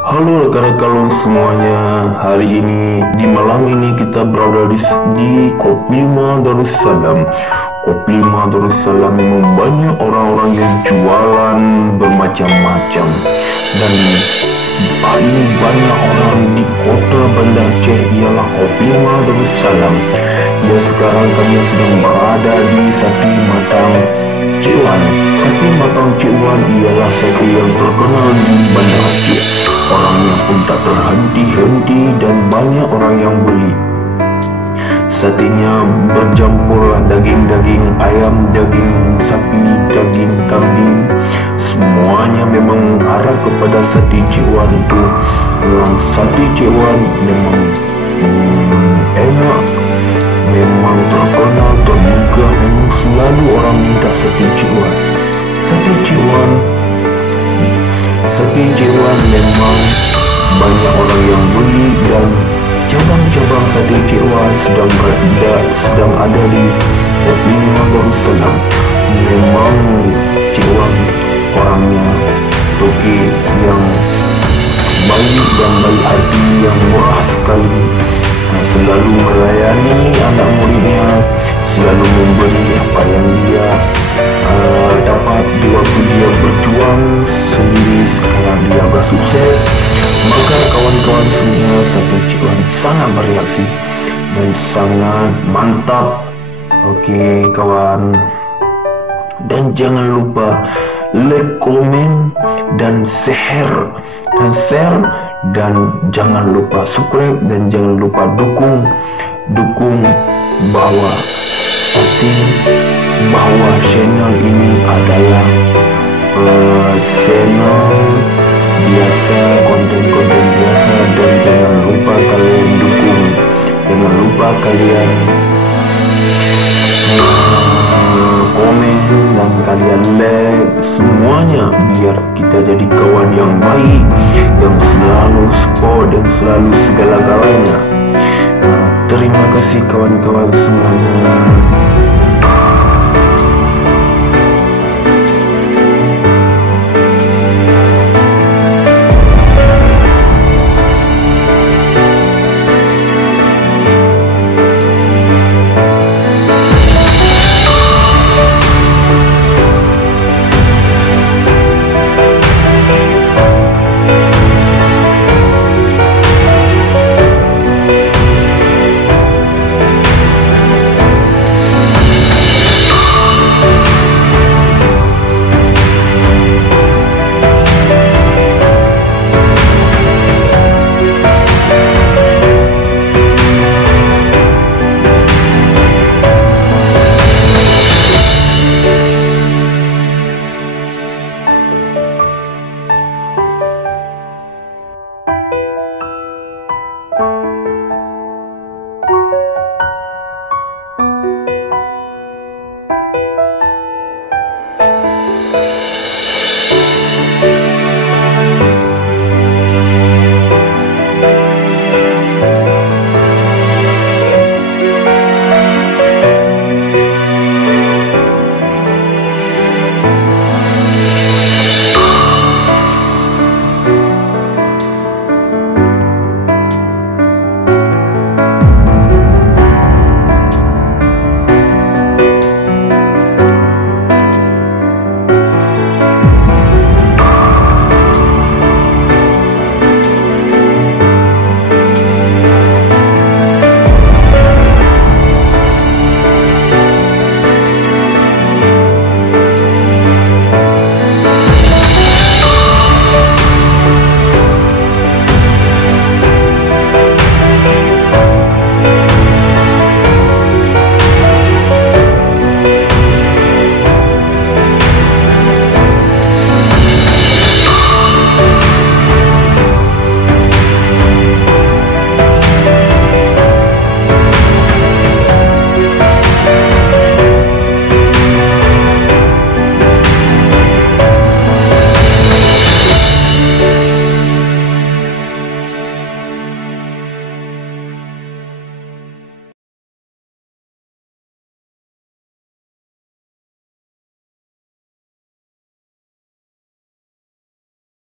Halo rekan-rekan semuanya, hari ini di malam ini kita berada di Kopilma Darussalam. Kopilma Darussalam memang banyak orang-orang yang jualan bermacam-macam, dan paling banyak orang di kota Banda Aceh ialah Kopilma Darussalam. Ya, sekarang kami sedang berada di Sapi Matang Cik Wan. Sapi Matang Cik Wan ialah sapi yang terkenal di Banda Aceh. Orangnya pun tak terhenti-henti dan banyak orang yang beli. Satenya bercampur daging-daging ayam, daging sapi, daging kambing. Semuanya memang mengarah kepada sate Cik Wan itu. Sate Cik Wan memang enak, memang terkenal, termegah, memang selalu orang minta sate Cik Wan. Sate Cik Wan memang banyak orang yang beli, dan cabang-cabang sate Cik Wan sedang ada di Kopilma Darussalam. Memang Cik Wan orangnya toke yang baik dan baik hati, yang murah sekali, selalu melayani anak muridnya, selalu memberi apa yang dia dapat di waktu dia berjuang sendiri. Sekarang dia bersukses, maka kawan-kawan semua, sate Cik Wan sangat bereaksi dan sangat mantap. Oke kawan, dan jangan lupa like, komen, dan share, dan jangan lupa subscribe, dan jangan lupa dukung bahwa channel ini adalah channel biasa, konten-konten biasa, dan jangan lupa kalian dukung, jangan lupa kalian komen, dan kalian like semuanya, biar kita jadi kawan yang baik, yang selalu support dan selalu segala-galanya. Terima kasih kawan-kawan semuanya.